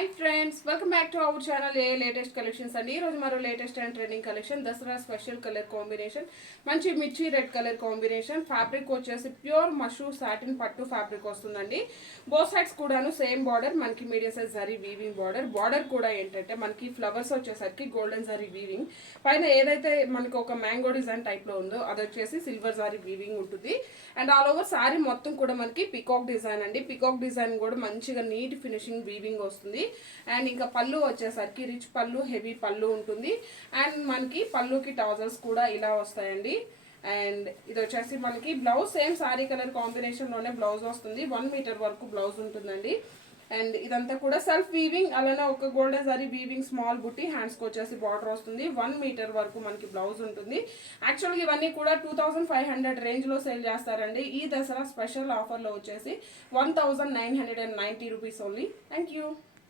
Hi friends, welcome back to our channel A latest collections అండి. ఈ రోజు మరో latest and trending collection Dasara special colour combination మంచి మిర్చి రెడ్ కలర్ కాంబినేషన్ ఫ్యాబ్రిక్ వచ్చేసి ప్యూర్ మష్రూమ్ సాటిన్ పట్టు ఫ్యాబ్రిక్ వస్తుందండి. బోత్ సైడ్స్ కూడాను సేమ్ బార్డర్ మనకి medium size zari weaving border కూడా ఏంటంటే మనకి ఫ్లవర్స్ వచ్చేసరికి గోల్డెన్ జరీ వీవింగ్ పైన ఏదైతే మనకి ఒక మ్యాంగో డిజైన్ టైప్ లో ఉందో అది వచ్చేసి సిల్వర్ జరీ వీవింగ్ ఉంటుంది. అండ్ ఆల్ ఓవర్ సారీ మొత్తం కూడా మనకి పికాక్ డిజైన్ అండి. పికాక్ డిజైన్ కూడా మంచిగా నీట్ ఫినిషింగ్ వీవింగ్ వస్తుంది. అండ్ ఇంకా పళ్ళు వచ్చేసరికి రిచ్ పళ్ళు హెవీ పళ్ళు ఉంటుంది. అండ్ మనకి పళ్ళుకి టాజల్స్ కూడా ఇలా వస్తాయండి. అండ్ ఇది వచ్చేసి మనకి blouse same sorry colour combination లోనే బ్లౌజ్ వస్తుంది. 1 మీటర్ వరకు బ్లౌజ్ ఉంటుందండి. అండ్ ఇదంతా కూడా సెల్ఫ్ వీవింగ్, అలానే ఒక గోల్డెన్ సారీ వీవింగ్ స్మాల్ బుట్టి హ్యాండ్స్కి వచ్చేసి బార్డర్ వస్తుంది. 1 మీటర్ వరకు మనకి బ్లౌజ్ ఉంటుంది. యాక్చువల్గా ఇవన్నీ కూడా 2500 రేంజ్లో సేల్ చేస్తారండి. ఈ దసరా స్పెషల్ ఆఫర్లో వచ్చేసి 1990 రూపీస్ ఓన్లీ. Thank you.